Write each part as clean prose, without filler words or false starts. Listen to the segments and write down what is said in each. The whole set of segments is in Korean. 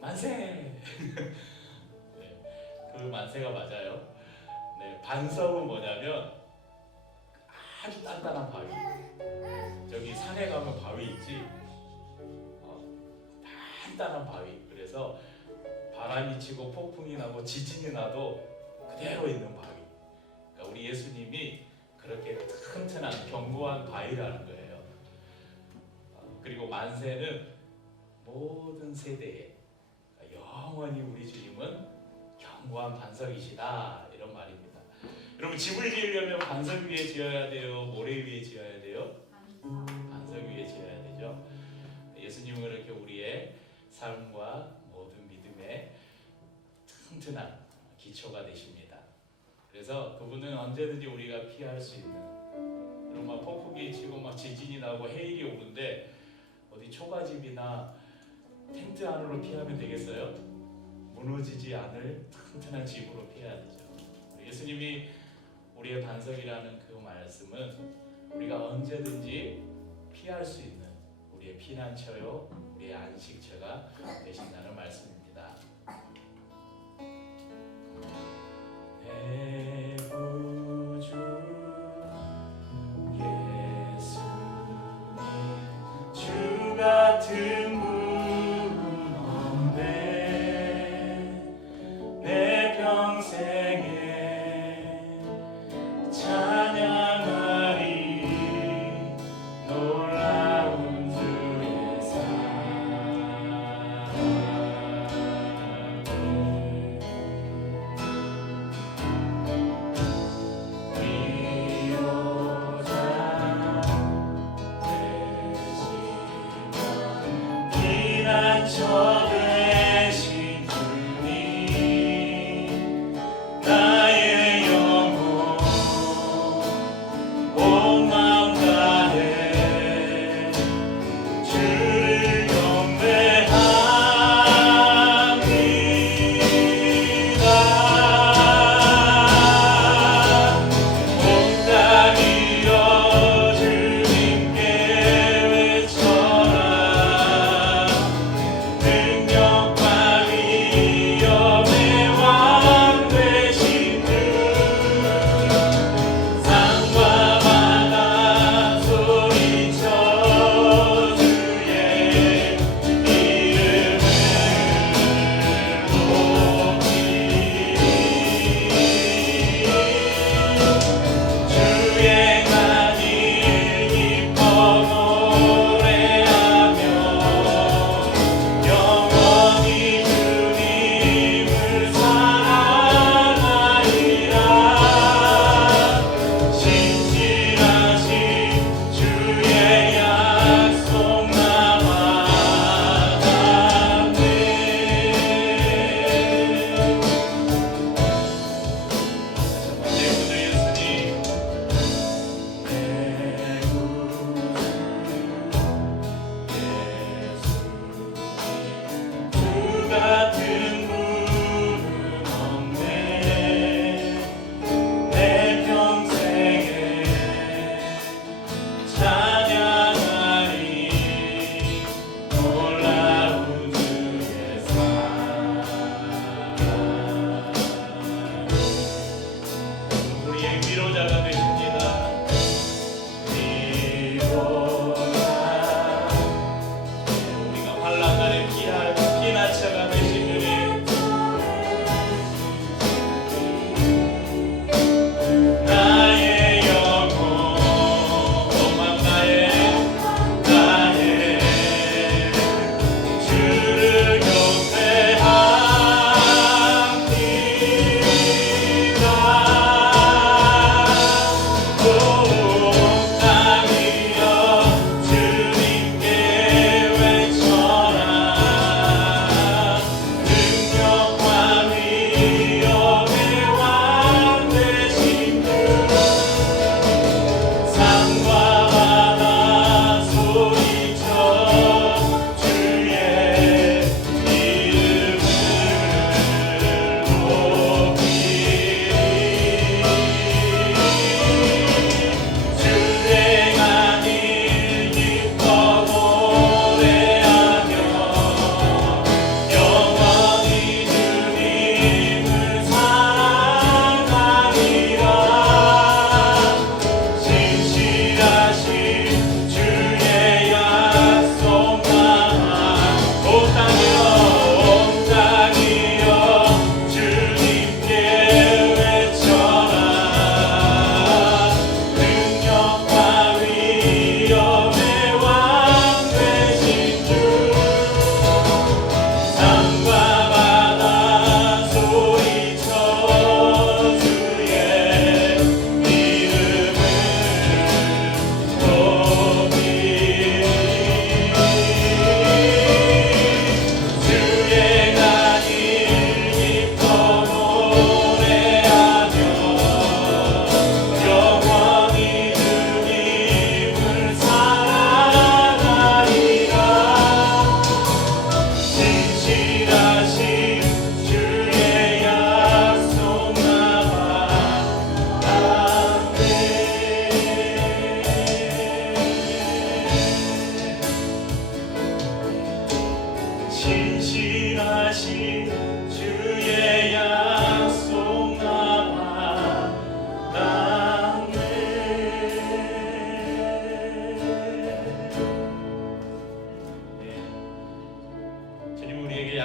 만세! 네, 그 만세가 맞아요. 네, 반석은 뭐냐면 아주 단단한 바위. 저기 산에 가면 바위 있지? 단단한 바위. 그래서 바람이 치고 폭풍이 나고 지진이 나도 그대로 있는 바위. 그러니까 우리 예수님이 그렇게 튼튼한 견고한 바위라는 거예요. 그리고 만세는 모든 세대에 영원히 우리 주님은 견고한 반석이시다, 이런 말입니다. 여러분, 집을 지으려면 반석 위에 지어야 돼요? 모래 위에 지어야 돼요? 반석 위에 지어야 되죠. 예수님은 그렇게 우리의 삶과 모든 믿음의 튼튼한 기초가 되십니다. 그래서 그분은 언제든지 우리가 피할 수 있는, 그런 막 폭풍이 치고 막 지진이 나고 해일이 오는데 어디 초가집이나 텐트 안으로 피하면 되겠어요? 무너지지 않을 튼튼한 집으로 피해야 되죠. 예수님이 우리의 반석이라는 그 말씀은 우리가 언제든지 피할 수 있는 우리의 피난처요, 우리의 안식처가 되신다는 말씀입니다. 내 구주 예수님, 주 같은 분 없네. 내 평생에 찬양하리 놀라운 주의 사랑을.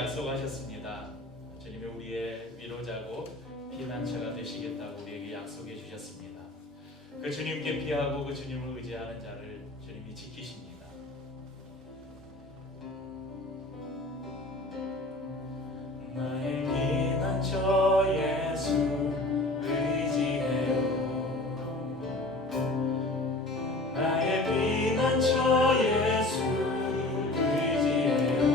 약속하셨습니다. 주님이 우리의 위로자고 피난처가 되시겠다고 우리에게 약속해 주셨습니다. 그 주님께 피하고 그 주님을 의지하는 자를 주님이 지키십니다. 나의 피난처 예수 의지해요. 나의 피난처 예수 의지해요.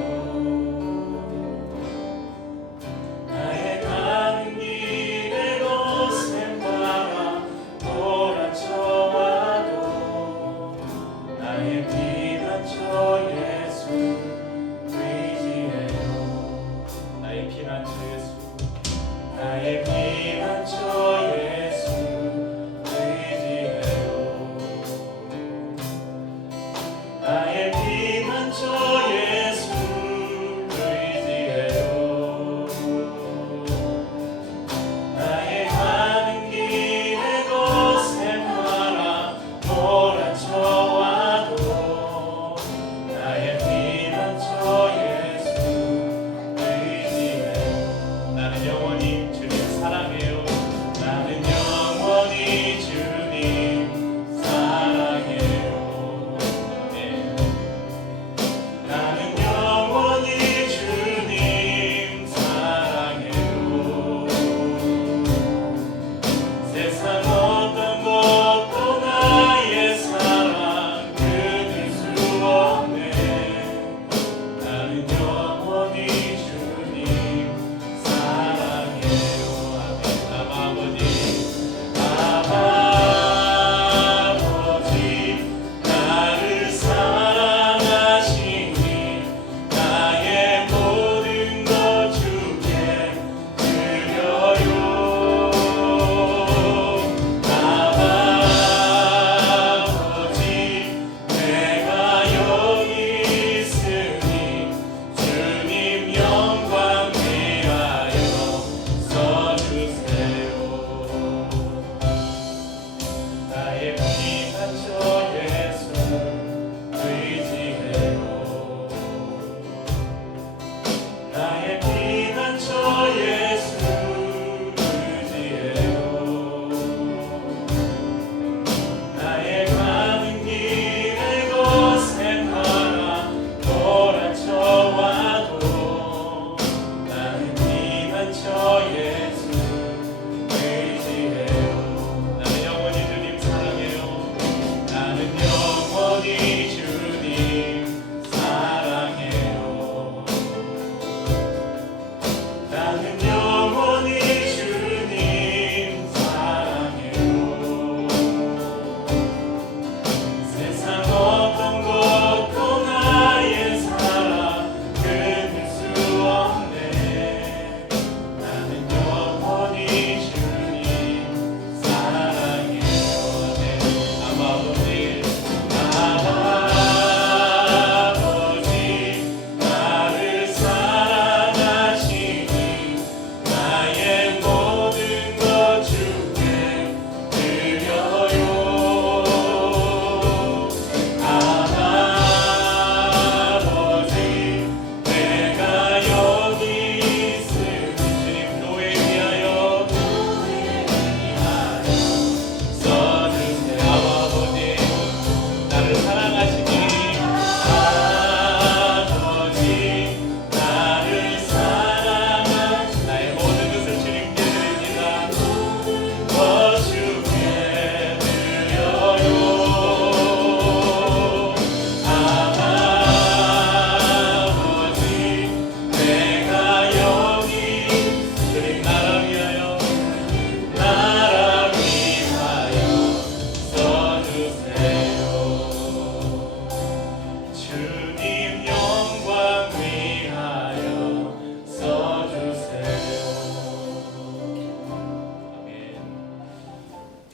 나의 가는 길에 거센 바람 몰아쳐와도 나의 피난처 예수 의지해요. 나의 피난처 예수, 나의 피난처 예수 의지해요. 나의 피난처 예수 의지해요. 나의 가는 길에 거센 바람 몰아쳐와도 나의 피난처 예수 의지해요. 나는 영원히 주님 사랑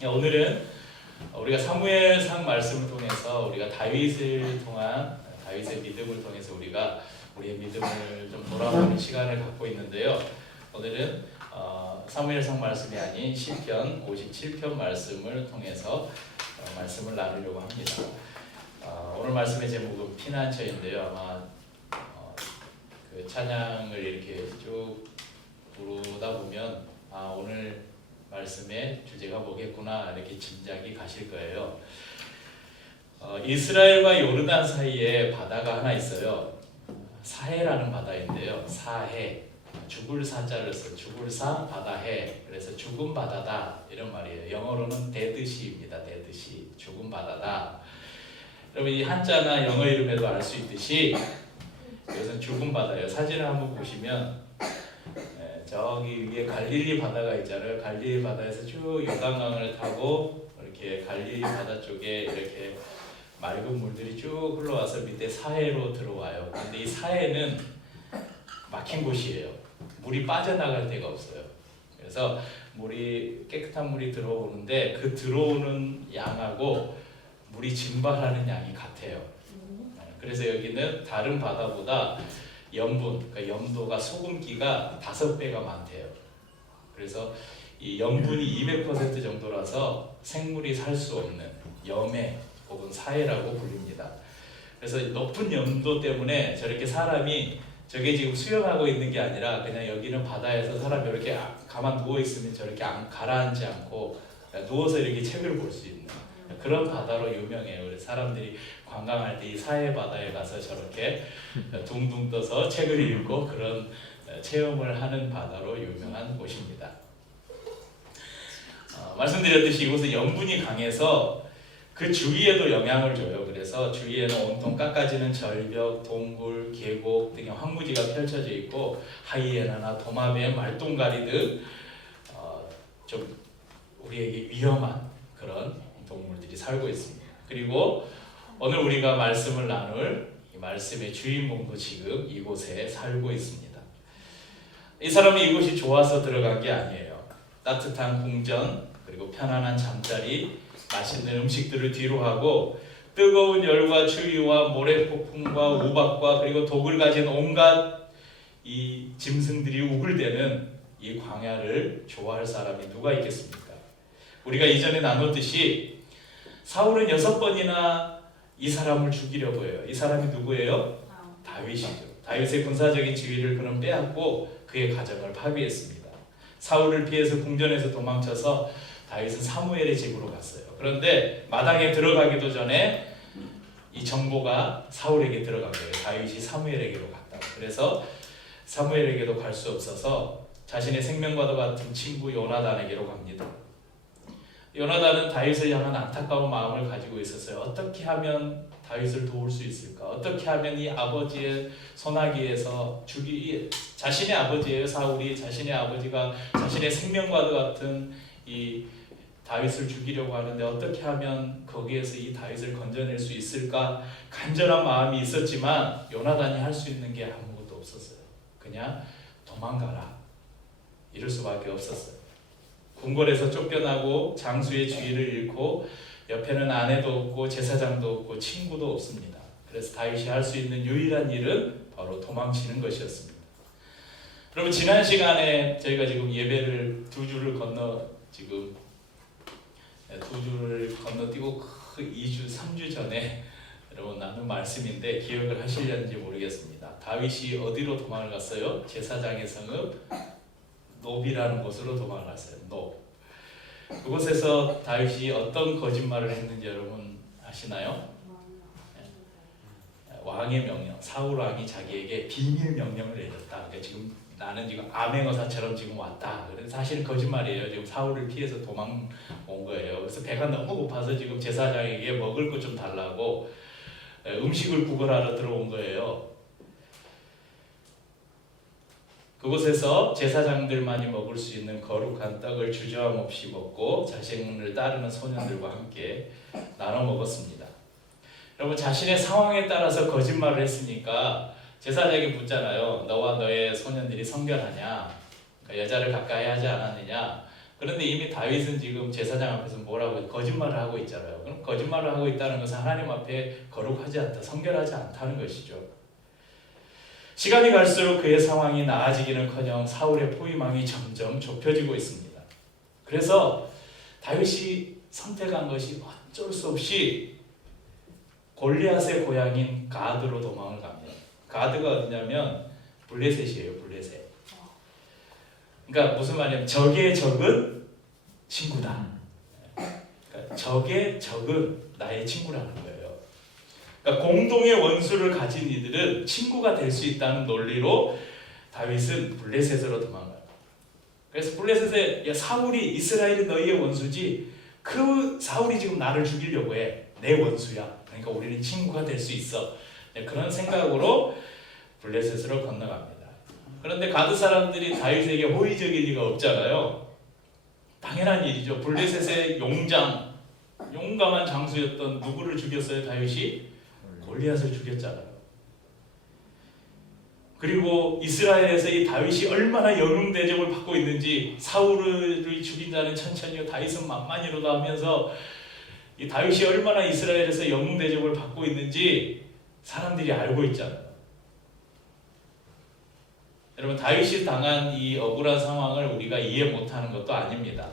오늘은 우리가 사무엘상 말씀을 통해서 우리가 다윗을 통한 다윗의 믿음을 통해서 우리가 우리의 믿음을 좀 돌아보는 시간을 갖고 있는데요. 오늘은 사무엘상 말씀이 아닌 시편 57편 말씀을 통해서 말씀을 나누려고 합니다. 오늘 말씀의 제목은 피난처인데요. 아마 그 찬양을 이렇게 쭉 부르다 보면 오늘 말씀의 주제가 뭐겠구나 이렇게 짐작이 가실 거예요. 이스라엘과 요르단 사이에 바다가 하나 있어요. 사해라는 바다인데요. 사해, 죽을 사자를 써 죽을 사 바다해. 그래서 죽은 바다다 이런 말이에요. 영어로는 데드시입니다. 데드시, 죽은 바다다. 여러분 이 한자나 영어 이름에도 알 수 있듯이 이것은 죽은 바다예요. 사진을 한번 보시면 저기 위에 갈릴리 바다가 있잖아요. 갈릴리 바다에서 쭉 요단강을 타고 이렇게 갈릴리 바다 쪽에 이렇게 맑은 물들이 쭉 흘러와서 밑에 사해로 들어와요. 근데 이 사해는 막힌 곳이에요. 물이 빠져나갈 데가 없어요. 그래서 깨끗한 물이 들어오는데 그 들어오는 양하고 물이 증발하는 양이 같아요. 그래서 여기는 다른 바다보다 염분, 그러니까 염도가 소금기가 5배가 많대요. 그래서 이 염분이 200% 정도라서 생물이 살 수 없는 염해 혹은 사해라고 불립니다. 그래서 높은 염도 때문에 저렇게 사람이 저게 지금 수영하고 있는 게 아니라 그냥 여기는 바다에서 사람이 이렇게 가만 누워 있으면 저렇게 가라앉지 않고 누워서 이렇게 책을 볼 수 있는 그런 바다로 유명해요. 그래서 사람들이 관광할 때 이 사해 바다에 가서 저렇게 둥둥 떠서 책을 읽고 그런 체험을 하는 바다로 유명한 곳입니다. 말씀드렸듯이 이곳은 염분이 강해서 그 주위에도 영향을 줘요. 그래서 주위에는 온통 깎아지는 절벽, 동굴, 계곡 등의 황무지가 펼쳐져 있고 하이에나나 도마뱀, 말똥가리 등 좀 우리에게 위험한 그런 동물들이 살고 있습니다. 그리고 오늘 우리가 말씀을 나눌 이 말씀의 주인공도 지금 이곳에 살고 있습니다. 이 사람이 이곳이 좋아서 들어간 게 아니에요. 따뜻한 궁전 그리고 편안한 잠자리, 맛있는 음식들을 뒤로 하고 뜨거운 열과 추위와 모래폭풍과 우박과 그리고 독을 가진 온갖 이 짐승들이 우글대는 이 광야를 좋아할 사람이 누가 있겠습니까? 우리가 이전에 나눴듯이 사울은 6번이나 이 사람을 죽이려고 해요. 이 사람이 누구예요? 다윗이죠. 다윗의 군사적인 지위를 그는 빼앗고 그의 가정을 파괴했습니다. 사울을 피해서 궁전에서 도망쳐서 다윗은 사무엘의 집으로 갔어요. 그런데 마당에 들어가기도 전에 이 정보가 사울에게 들어간 거예요. 다윗이 사무엘에게로 갔다. 그래서 사무엘에게도 갈 수 없어서 자신의 생명과도 같은 친구 요나단에게로 갑니다. 요나단은 다윗을 향한 안타까운 마음을 가지고 있었어요. 어떻게 하면 다윗을 도울 수 있을까? 어떻게 하면 이 아버지의 손아귀에서 자신의 아버지예요. 사울이 자신의 아버지가 자신의 생명과도 같은 이 다윗을 죽이려고 하는데 어떻게 하면 거기에서 이 다윗을 건져낼 수 있을까? 간절한 마음이 있었지만 요나단이 할 수 있는 게 아무것도 없었어요. 그냥 도망가라 이럴 수밖에 없었어요. 궁궐에서 쫓겨나고 장수의 주의를 잃고 옆에는 아내도 없고 제사장도 없고 친구도 없습니다. 그래서 다윗이 할 수 있는 유일한 일은 바로 도망치는 것이었습니다. 여러분 지난 시간에 저희가 지금 예배를 두 주를 건너뛰고 2주, 3주 전에 여러분 나눈 말씀인데 기억을 하시려는지 모르겠습니다. 다윗이 어디로 도망을 갔어요? 제사장의 성읍 노비라는 곳으로 도망을 갔어요. 노. 그곳에서 다윗이 어떤 거짓말을 했는지 여러분 아시나요? 왕의 명령, 사울 왕이 자기에게 비밀 명령을 내렸다. 그러니까 지금 나는 지금 암행어사처럼 지금 왔다. 그래서 사실 거짓말이에요. 지금 사울을 피해서 도망 온 거예요. 그래서 배가 너무 고파서 지금 제사장에게 먹을 것 좀 달라고 음식을 구걸하러 들어온 거예요. 그곳에서 제사장들만이 먹을 수 있는 거룩한 떡을 주저함 없이 먹고 자신을 따르는 소년들과 함께 나눠 먹었습니다. 여러분 자신의 상황에 따라서 거짓말을 했으니까 제사장이 묻잖아요. 너와 너의 소년들이 성결하냐? 그러니까 여자를 가까이 하지 않았느냐? 그런데 이미 다윗은 지금 제사장 앞에서 뭐라고 거짓말을 하고 있잖아요. 그럼 거짓말을 하고 있다는 것은 하나님 앞에 거룩하지 않다, 성결하지 않다는 것이죠. 시간이 갈수록 그의 상황이 나아지기는커녕 사울의 포위망이 점점 좁혀지고 있습니다. 그래서 다윗이 선택한 것이 어쩔 수 없이 골리앗의 고향인 가드로 도망을 갑니다. 가드가 어디냐면 블레셋이에요. 블레셋. 그러니까 무슨 말이냐면 적의 적은 친구다. 그러니까 적의 적은 나의 친구라는 거예요. 그러니까 공동의 원수를 가진 이들은 친구가 될 수 있다는 논리로 다윗은 블레셋으로 도망가요. 그래서 블레셋에 사울이 이스라엘이 너희의 원수지 그 사울이 지금 나를 죽이려고 해. 내 원수야. 그러니까 우리는 친구가 될 수 있어. 그런 생각으로 블레셋으로 건너갑니다. 그런데 가드 사람들이 다윗에게 호의적일 리가 없잖아요. 당연한 일이죠. 블레셋의 용감한 장수였던 누구를 죽였어요? 다윗이? 골리앗을 죽였잖아요. 그리고 이스라엘에서 이 다윗이 얼마나 영웅 대접을 받고 있는지 사울을 죽인 자는 천천히요 다윗은 만만히로도 하면서 이 다윗이 얼마나 이스라엘에서 영웅 대접을 받고 있는지 사람들이 알고 있잖아요. 여러분 다윗이 당한 이 억울한 상황을 우리가 이해 못하는 것도 아닙니다.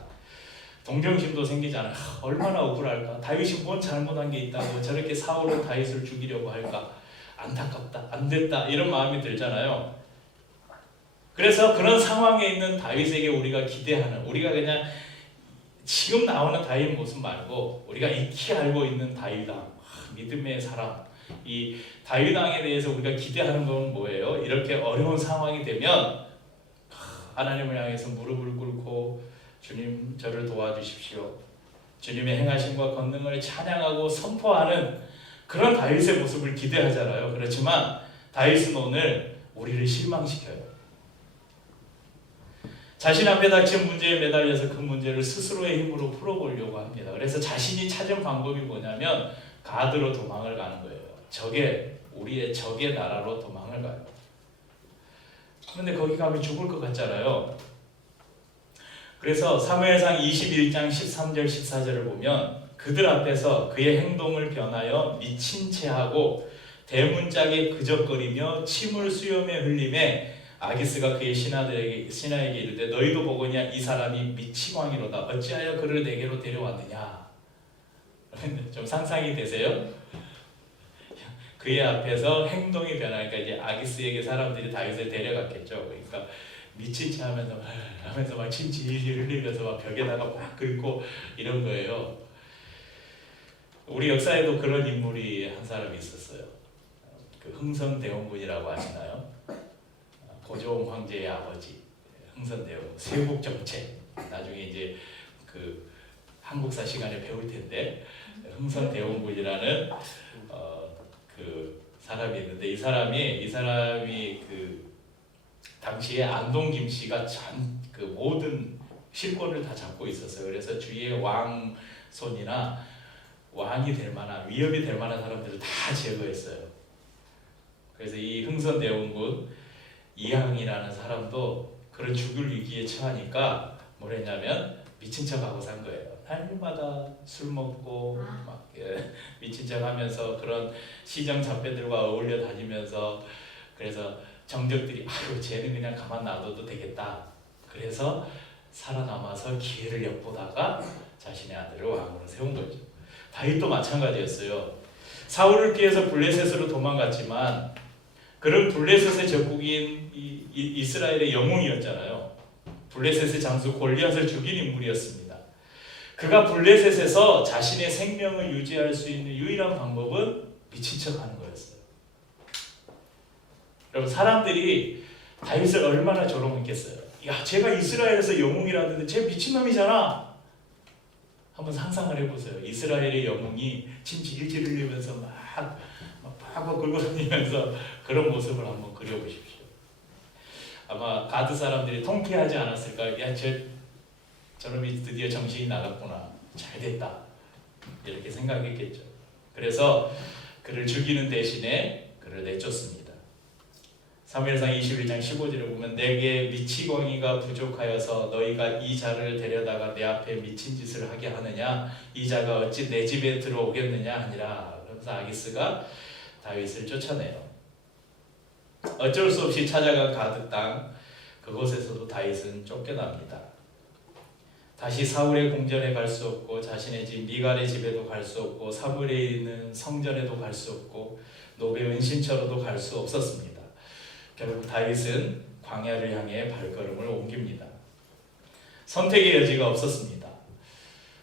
동정심도 생기잖아요. 얼마나 억울할까? 다윗이 뭔 잘못한 게 있다고 저렇게 사울은 다윗을 죽이려고 할까? 안타깝다, 안 됐다 이런 마음이 들잖아요. 그래서 그런 상황에 있는 다윗에게 우리가 기대하는, 우리가 그냥 지금 나오는 다윗 모습 말고 우리가 익히 알고 있는 다윗왕, 믿음의 사람, 이 다윗왕에 대해서 우리가 기대하는 건 뭐예요? 이렇게 어려운 상황이 되면 하나님을 향해서 무릎을 꿇고 주님 저를 도와주십시오. 주님의 행하심과 권능을 찬양하고 선포하는 그런 다윗의 모습을 기대하잖아요. 그렇지만 다윗은 오늘 우리를 실망시켜요. 자신 앞에 닥친 문제에 매달려서 그 문제를 스스로의 힘으로 풀어보려고 합니다. 그래서 자신이 찾은 방법이 뭐냐면 가드로 도망을 가는 거예요. 우리의 적의 나라로 도망을 가요. 그런데 거기 가면 죽을 것 같잖아요. 그래서 사무엘상 21장 13절 14절을 보면 그들 앞에서 그의 행동을 변하여 미친 채 하고 대문짝에 그적거리며 침을 수염에 흘리매 아기스가 그의 신하에게 이르되 너희도 보거냐 이 사람이 미치광이로다 어찌하여 그를 내게로 데려왔느냐. 좀 상상이 되세요? 그의 앞에서 행동이 변하니까 이제 아기스에게 사람들이 다윗을 데려갔겠죠. 그러니까 미친 체 하면서 막 침 질질 흘리면서 막 벽에다가 막 긁고 이런 거예요. 우리 역사에도 그런 인물이 한 사람이 있었어요. 그 흥선대원군이라고 아시나요? 고종 황제의 아버지 흥선대원군, 세국정책. 나중에 이제 그 한국사 시간에 배울 텐데 흥선대원군이라는 그 사람이 있는데 이 사람이 그 당시에 안동 김씨가 전 그 모든 실권을 다 잡고 있었어요. 그래서 주위의 왕손이나 왕이 될 만한 위협이 될 만한 사람들을 다 제거했어요. 그래서 이 흥선대원군 이항이라는 사람도 그런 죽을 위기에 처하니까 뭘 했냐면 미친 척하고 산 거예요. 날마다 술 먹고 막 미친 척하면서 그런 시정 잡배들과 어울려 다니면서 그래서 정적들이 아유 쟤는 그냥 가만 놔둬도 되겠다. 그래서 살아남아서 기회를 엿보다가 자신의 아들을 왕으로 세운 거죠. 다윗도 마찬가지였어요. 사울을 피해서 블레셋으로 도망갔지만 그런 블레셋의 적국인 이스라엘의 영웅이었잖아요. 블레셋의 장수 골리앗을 죽인 인물이었습니다. 그가 블레셋에서 자신의 생명을 유지할 수 있는 유일한 방법은 미친 척하는 거였어요. 여러분 사람들이 다윗을 얼마나 조롱했겠어요. 야, 쟤가 이스라엘에서 영웅이라는데 쟤 미친놈이잖아. 한번 상상을 해보세요. 이스라엘의 영웅이 침 질질 흘리면서 막 긁어다니면서 그런 모습을 한번 그려보십시오. 아마 가드 사람들이 통쾌하지 않았을까. 야, 저놈이 드디어 정신이 나갔구나. 잘 됐다. 이렇게 사무엘상 21장 15절에 보면 내게 미치광이가 부족하여서 너희가 이 자를 데려다가 내 앞에 미친 짓을 하게 하느냐 이 자가 어찌 내 집에 들어오겠느냐 하니라. 그러면서 아기스가 다윗을 쫓아내요. 어쩔 수 없이 찾아간 가드 땅 그곳에서도 다윗은 쫓겨납니다. 다시 사울의 궁전에 갈 수 없고 자신의 집 미갈의 집에도 갈 수 없고 사무엘에 있는 성전에도 갈 수 없고 노베 은신처로도 갈 수 없었습니다. 결국 다윗은 광야를 향해 발걸음을 옮깁니다. 선택의 여지가 없었습니다.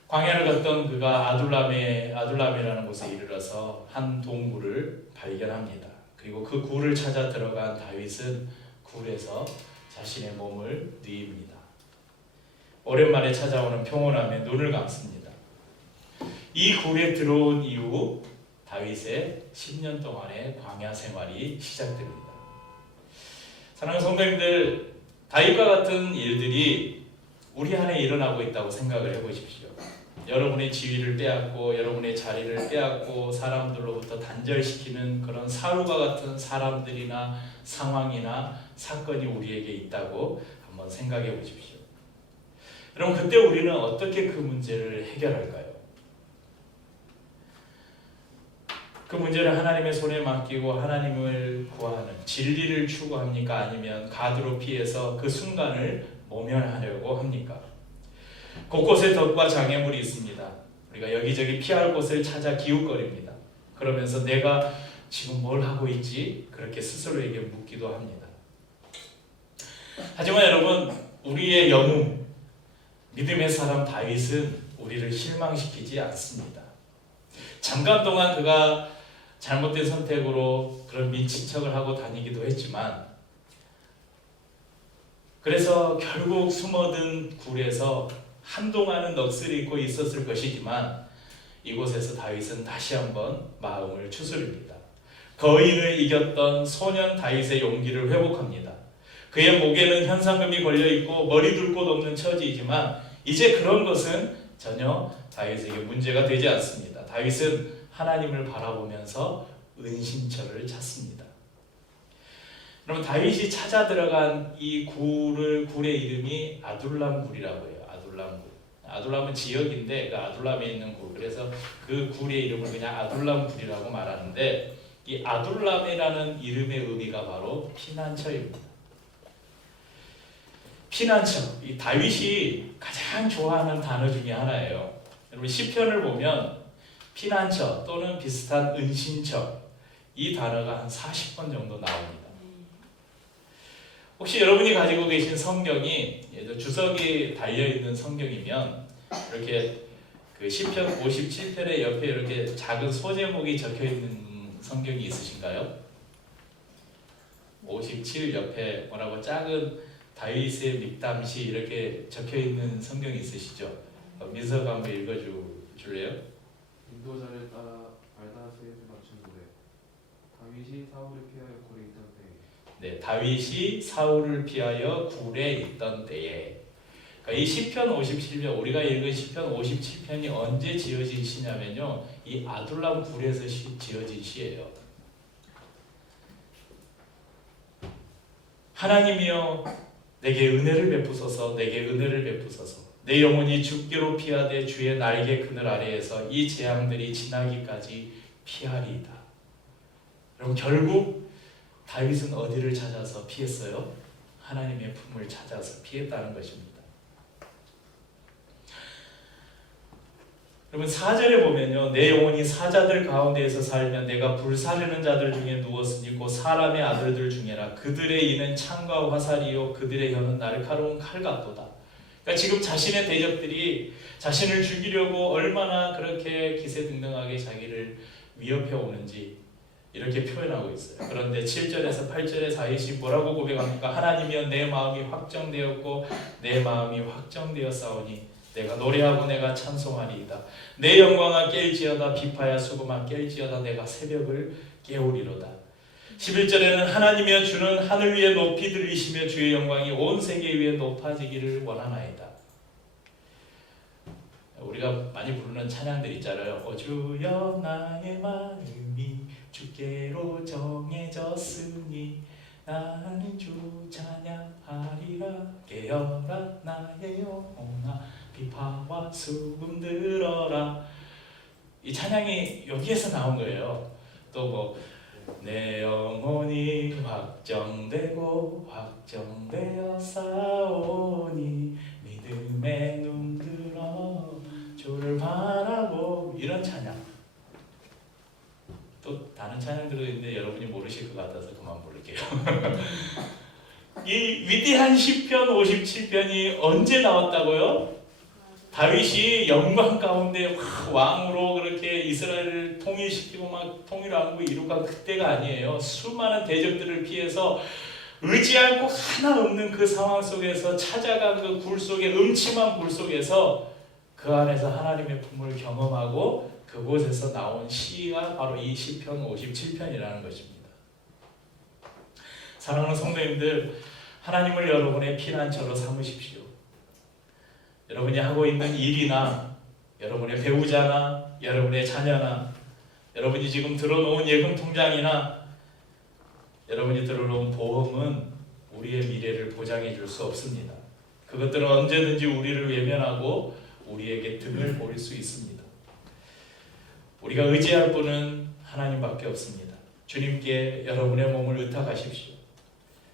광야를 걷던 그가 아둘람이라는 곳에 이르러서 한 동굴을 발견합니다. 그리고 그 굴을 찾아 들어간 다윗은 굴에서 자신의 몸을 뉘입니다. 오랜만에 찾아오는 평온함에 눈을 감습니다. 이 굴에 들어온 이후 다윗의 10년 동안의 광야 생활이 시작됩니다. 사랑하는 성도님들, 다윗과 같은 일들이 우리 안에 일어나고 있다고 생각을 해보십시오. 여러분의 지위를 빼앗고 여러분의 자리를 빼앗고 사람들로부터 단절시키는 그런 사울과 같은 사람들이나 상황이나 사건이 우리에게 있다고 한번 생각해 보십시오. 여러분, 그때 우리는 어떻게 그 문제를 해결할까요? 그 문제를 하나님의 손에 맡기고 하나님을 구하는 진리를 추구합니까? 아니면 가드로 피해서 그 순간을 모면하려고 합니까? 곳곳에 덕과 장애물이 있습니다. 우리가 여기저기 피할 곳을 찾아 기웃거립니다. 그러면서 내가 지금 뭘 하고 있지? 그렇게 스스로에게 묻기도 합니다. 하지만 여러분, 우리의 영웅, 믿음의 사람 다윗은 우리를 실망시키지 않습니다. 잠깐 동안 그가 잘못된 선택으로 그런 민치척을 하고 다니기도 했지만 그래서 결국 숨어든 굴에서 한동안은 넋을 잃고 있었을 것이지만 이곳에서 다윗은 다시 한번 마음을 추스립니다. 거인을 이겼던 소년 다윗의 용기를 회복합니다. 그의 목에는 현상금이 걸려있고 머리 둘 곳 없는 처지이지만 이제 그런 것은 전혀 다윗에게 문제가 되지 않습니다. 다윗은 하나님을 바라보면서 은신처를 찾습니다. 그러면 다윗이 찾아 들어간 이 굴의 이름이 아둘람 굴이라고 해요. 아둘람 굴. 아둘람은 지역인데 그 아둘람에 있는 굴. 그래서 그 굴의 이름을 그냥 아둘람 굴이라고 말하는데 이 아둘람이라는 이름의 의미가 바로 피난처입니다. 피난처. 이 다윗이 가장 좋아하는 단어 중에 하나예요. 여러분 시편을 보면 피난처 또는 비슷한 은신처 이 단어가 한 40번 정도 나옵니다. 혹시 여러분이 가지고 계신 성경이 주석이 달려있는 성경이면 이렇게 그 시편 57편의 옆에 이렇게 작은 소제목이 적혀있는 성경이 있으신가요? 57 옆에 뭐라고 작은 다윗의 믹담시 이렇게 적혀있는 성경이 있으시죠? 민서가 한번 읽어줄래요? 인도자를 따라 발다스에 맞춘 노래. 다윗이 사울을 피하여 굴에 있던 때에. 네, 다윗이 사울을 피하여 굴에 있던 때에. 그러니까 이 시편 57편 우리가 읽은 시편 57편이 언제 지어진 시냐면요, 이 아둘람 굴에서 지어진 시예요. 하나님이여 내게 은혜를 베푸소서, 내게 은혜를 베푸소서. 내 영혼이 죽기로 피하되 주의 날개 그늘 아래에서 이 재앙들이 지나기까지 피하리이다. 여러분 결국 다윗은 어디를 찾아서 피했어요? 하나님의 품을 찾아서 피했다는 것입니다. 여러분 4절에 보면요, 내 영혼이 사자들 가운데에서 살면 내가 불사르는 자들 중에 누웠으니 곧 사람의 아들들 중에라. 그들의 이는 창과 화살이요 그들의 혀는 날카로운 칼 같도다. 그러니까 지금 자신의 대적들이 자신을 죽이려고 얼마나 그렇게 기세등등하게 자기를 위협해 오는지 이렇게 표현하고 있어요. 그런데 7절에서 8절에 다윗이 뭐라고 고백합니까? 하나님이여 내 마음이 확정되었고 내 마음이 확정되었사오니 내가 노래하고 내가 찬송하리이다. 내 영광아 깰지어다 비파야 수금아 깰지어다 내가 새벽을 깨우리로다. 11절에는 하나님이여 주는 하늘 위에 높이 들리시며 주의 영광이 온 세계 위에 높아지기를 원하나이다. 우리가 많이 부르는 찬양들 있잖아요. 오 주여 나의 마음이 주께로 정해졌으니 나는 주 찬양하리라. 깨어라 나의 영혼아, 비파와 수금 들어라. 이 찬양이 여기에서 나온 거예요. 또 뭐 내 영혼이 확정되고 확정되어 싸우니 믿음에 눈들어 주를 바라고, 이런 찬양. 또 다른 찬양들도 있는데 여러분이 모르실 것 같아서 그만 부를게요. 이 위대한 시편 57편이 언제 나왔다고요? 다윗이 영광 가운데 왕으로 그렇게 이스라엘을 통일시키고 막 통일왕국 이루가 그때가 아니에요. 수많은 대적들을 피해서 의지할 곳 하나 없는 그 상황 속에서 찾아간 그 굴 속에, 음침한 굴 속에서 그 안에서 하나님의 품을 경험하고 그곳에서 나온 시가 바로 이 시편 57편이라는 것입니다. 사랑하는 성도님들, 하나님을 여러분의 피난처로 삼으십시오. 여러분이 하고 있는 일이나 여러분의 배우자나 여러분의 자녀나 여러분이 지금 들어놓은 예금 통장이나 여러분이 들어놓은 보험은 우리의 미래를 보장해 줄 수 없습니다. 그것들은 언제든지 우리를 외면하고 우리에게 등을 보일 수 있습니다. 우리가 의지할 분은 하나님밖에 없습니다. 주님께 여러분의 몸을 의탁하십시오.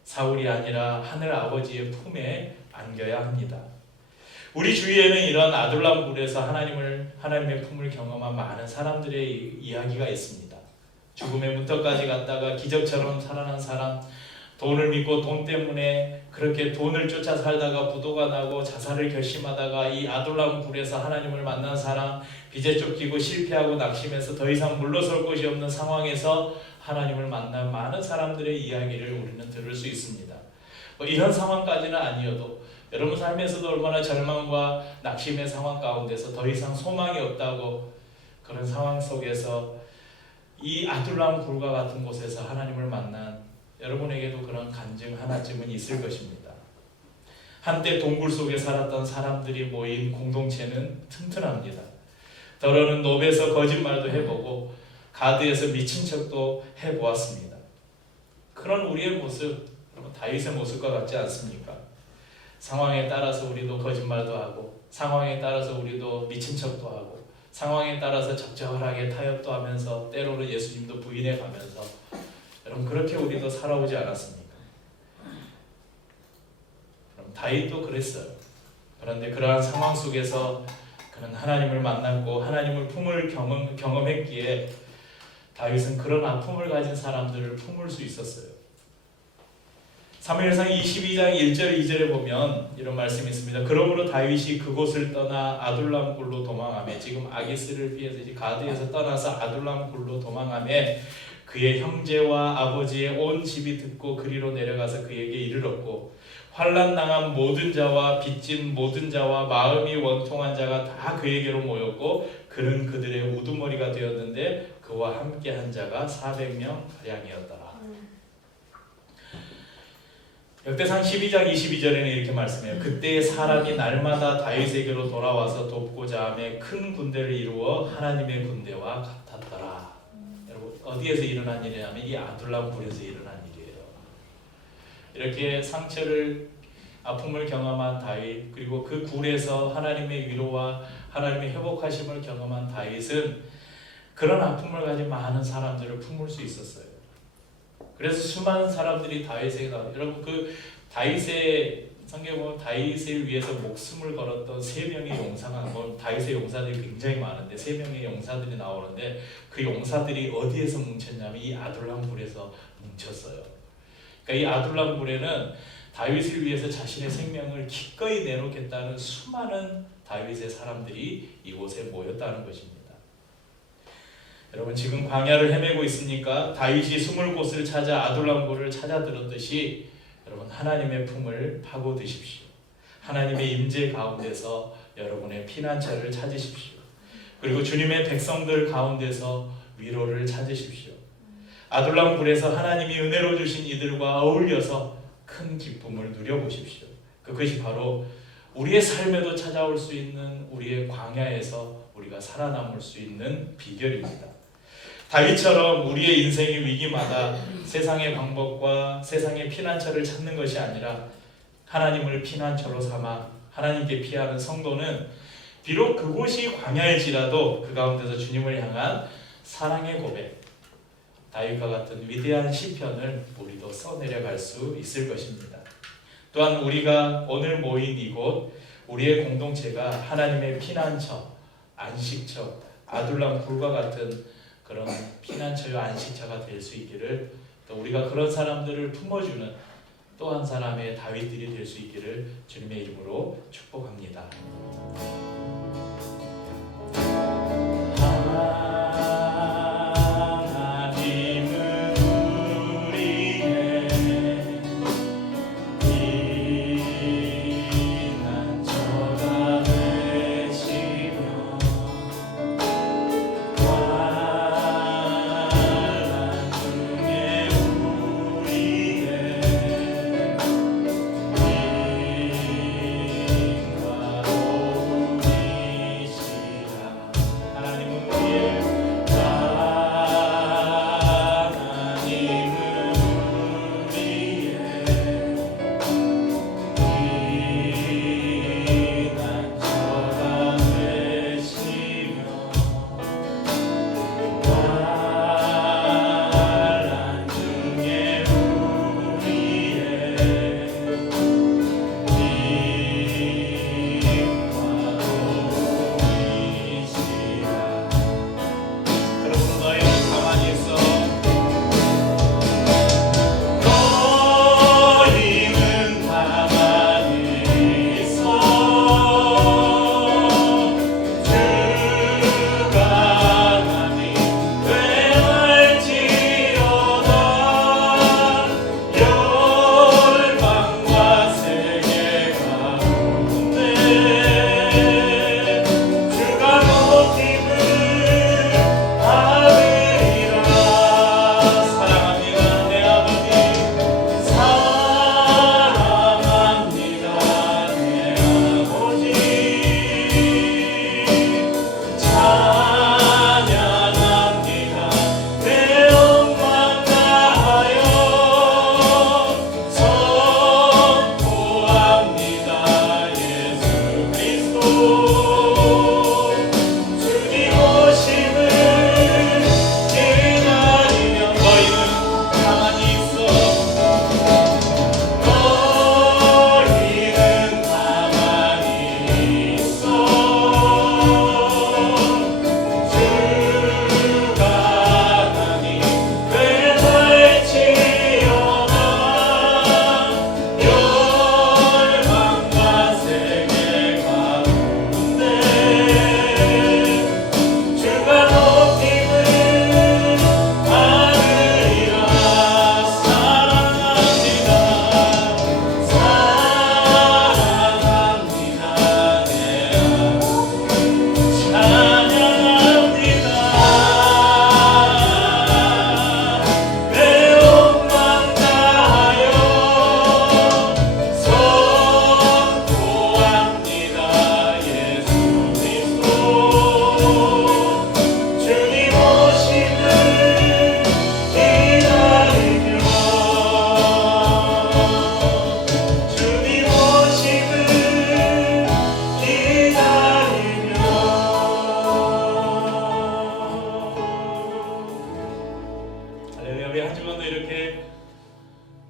사울이 아니라 하늘 아버지의 품에 안겨야 합니다. 우리 주위에는 이런 아둘람 굴에서 하나님의 품을 경험한 많은 사람들의 이야기가 있습니다. 죽음의 문턱까지 갔다가 기적처럼 살아난 사람, 돈을 믿고 돈 때문에 그렇게 돈을 쫓아 살다가 부도가 나고 자살을 결심하다가 이 아둘람 굴에서 하나님을 만난 사람, 빚에 쫓기고 실패하고 낙심해서 더 이상 물러설 곳이 없는 상황에서 하나님을 만난 많은 사람들의 이야기를 우리는 들을 수 있습니다. 이런 상황까지는 아니어도 여러분 삶에서도 얼마나 절망과 낙심의 상황 가운데서 더 이상 소망이 없다고 그런 상황 속에서 이 아둘람 굴과 같은 곳에서 하나님을 만난 여러분에게도 그런 간증 하나쯤은 있을 것입니다. 한때 동굴 속에 살았던 사람들이 모인 공동체는 튼튼합니다. 더러는 노베에서 거짓말도 해보고 가드에서 미친 척도 해보았습니다. 그런 우리의 모습, 다윗의 모습과 같지 않습니까? 상황에 따라서 우리도 거짓말도 하고, 상황에 따라서 우리도 미친 척도 하고, 상황에 따라서 적절하게 타협도 하면서 때로는 예수님도 부인해 가면서, 여러분 그렇게 우리도 살아오지 않았습니까? 그럼 다윗도 그랬어요. 그런데 그러한 상황 속에서 그는 하나님을 만났고 하나님을 품을 경험했기에 다윗은 그런 아픔을 가진 사람들을 품을 수 있었어요. 사무엘상 22장 1절 2절에 보면 이런 말씀이 있습니다. 그러므로 다윗이 그곳을 떠나 아둘람 굴로 도망하며, 지금 아기스를 피해서 이제 가드에서 떠나서 아둘람 굴로 도망하며 그의 형제와 아버지의 온 집이 듣고 그리로 내려가서 그에게 이르렀고, 환난 당한 모든 자와 빚진 모든 자와 마음이 원통한 자가 다 그에게로 모였고 그는 그들의 우두머리가 되었는데 그와 함께한 자가 400명 가량이었더라. 역대상 12장 22절에는 이렇게 말씀해요. 그때 사람이 날마다 다윗에게로 돌아와서 돕고자 하며 큰 군대를 이루어 하나님의 군대와 같았더라. 여러분 어디에서 일어난 일이냐면 이 아둘람 굴에서 일어난 일이에요. 이렇게 상처를, 아픔을 경험한 다윗, 그리고 그 굴에서 하나님의 위로와 하나님의 회복하심을 경험한 다윗은 그런 아픔을 가진 많은 사람들을 품을 수 있었어요. 그래서 수많은 사람들이 다윗에게 여러분 그 다윗의 성경에 보면 다윗을 위해서 목숨을 걸었던 3명의 용사가, 다윗의 용사들이 굉장히 많은데 3명의 용사들이 나오는데 그 용사들이 어디에서 뭉쳤냐면 이 아둘람 굴에서 뭉쳤어요. 그러니까 이 아둘람 굴에는 다윗을 위해서 자신의 생명을 기꺼이 내놓겠다는 수많은 다윗의 사람들이 이곳에 모였다는 것입니다. 여러분 지금 광야를 헤매고 있으니까 다윗이 숨을 곳을 찾아 아둘람 굴을 찾아 들었듯이 여러분 하나님의 품을 파고드십시오. 하나님의 임재 가운데서 여러분의 피난처를 찾으십시오. 그리고 주님의 백성들 가운데서 위로를 찾으십시오. 아둘람 굴에서 하나님이 은혜로 주신 이들과 어울려서 큰 기쁨을 누려보십시오. 그것이 바로 우리의 삶에도 찾아올 수 있는 우리의 광야에서 우리가 살아남을 수 있는 비결입니다. 다윗처럼 우리의 인생의 위기마다 세상의 방법과 세상의 피난처를 찾는 것이 아니라 하나님을 피난처로 삼아 하나님께 피하는 성도는 비록 그곳이 광야일지라도 그 가운데서 주님을 향한 사랑의 고백, 다윗과 같은 위대한 시편을 우리도 써내려갈 수 있을 것입니다. 또한 우리가 오늘 모인 이곳 우리의 공동체가 하나님의 피난처, 안식처, 아둘람 굴과 같은 그런 피난처요 안식처가 될 수 있기를, 또 우리가 그런 사람들을 품어주는 또 한 사람의 다윗들이 될 수 있기를 주님의 이름으로 축복합니다.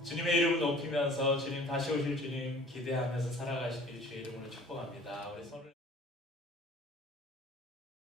주님의 이름을 높이면서 주님 다시 오실 주님 기대하면서 살아가시길 주의 이름으로 축복합니다. 우리 손을